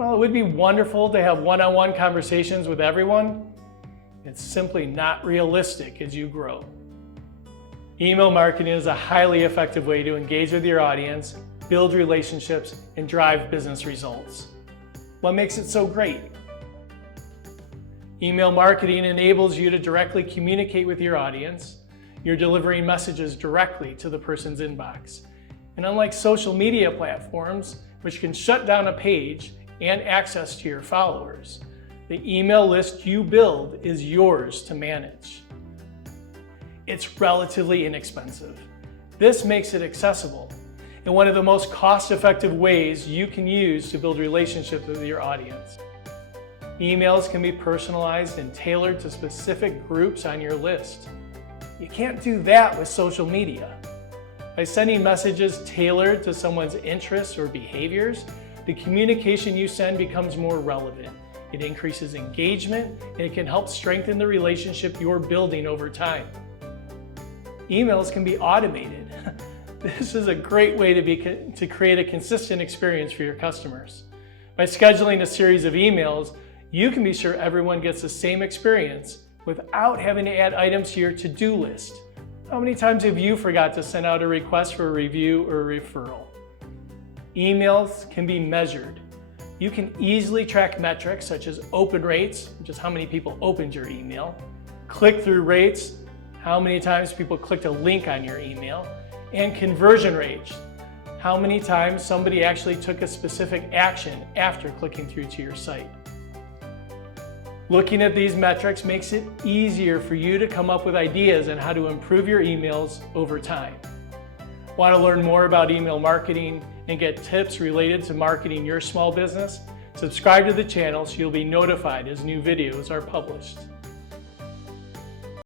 While it would be wonderful to have one-on-one conversations with everyone, it's simply not realistic as you grow. Email marketing is a highly effective way to engage with your audience, build relationships, and drive business results. What makes it so great? Email marketing enables you to directly communicate with your audience. You're delivering messages directly to the person's inbox. And unlike social media platforms, which can shut down a page and access to your followers, the email list you build is yours to manage. It's relatively inexpensive. This makes it accessible and one of the most cost-effective ways you can use to build relationships with your audience. Emails can be personalized and tailored to specific groups on your list. You can't do that with social media. By sending messages tailored to someone's interests or behaviors, the communication you send becomes more relevant. It increases engagement, and it can help strengthen the relationship you're building over time. Emails can be automated. This is a great way to create a consistent experience for your customers. By scheduling a series of emails, you can be sure everyone gets the same experience without having to add items to your to-do list. How many times have you forgot to send out a request for a review or a referral? Emails can be measured. You can easily track metrics such as open rates, which is how many people opened your email, click-through rates, how many times people clicked a link on your email, and conversion rates, how many times somebody actually took a specific action after clicking through to your site. Looking at these metrics makes it easier for you to come up with ideas on how to improve your emails over time. Want to learn more about email marketing and get tips related to marketing your small business? Subscribe to the channel so you'll be notified as new videos are published.